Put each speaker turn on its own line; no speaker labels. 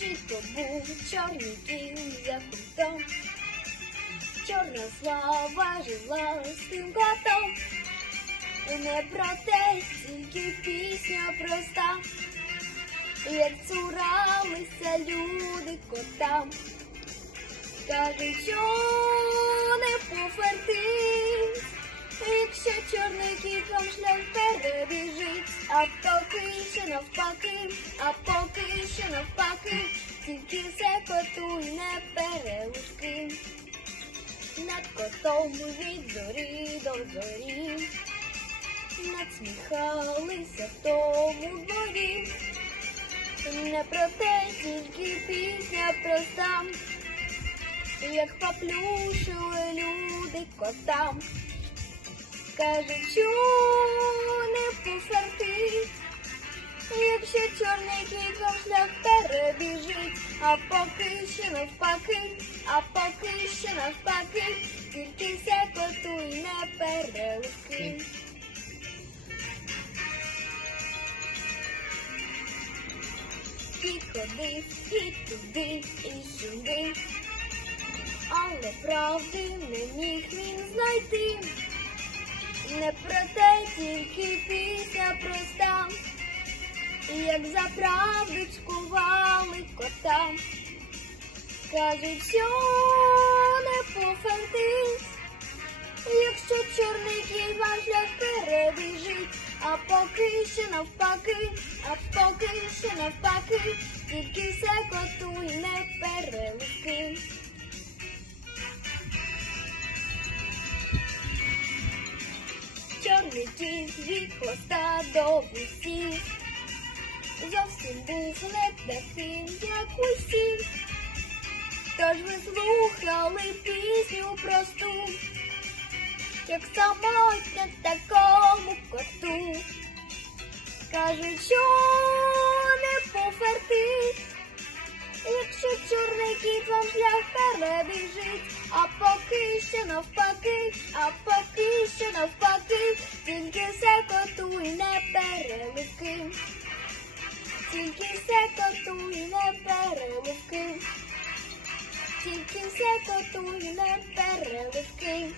Чи то був чорний кінь за кутом, чорна слава жила з тим котом. І не про те, тільки пісня проста, як цуралися люди котам. Кажуть, що не пофартить, якщо чорний кіт вам шлях перебіжить, а поки що навпаки, а поки Котом від зорі до зорі, надсміхалися в тому дворі. Не про те, тільки пісня проста, як поплюшили люди котам. Кажуть, що не пофартить, якщо чорний кіт вам шлях перебіжить, а поки що навпаки, а поки що навпаки, не перелуки. Кіт і туди, і сюди, але правди не міг він знайти. Не про те, тільки пісня проста, як за правду цькували кота. Кажуть, що а поки що навпаки, а поки що навпаки, тільки все коту не перелуки. Чорний кіт від хвоста до вусів, зовсім був не таким, як усі. Тож ви слухали пісню просту, як самотня такому коту. Кажуть, що не пофартить, якщо чорний кіт вам шлях перебіжить, а поки що навпаки, а поки що навпаки, тільки все коту й не перелуки, тільки все коту й не перелуки, тільки все коту й не перелуки.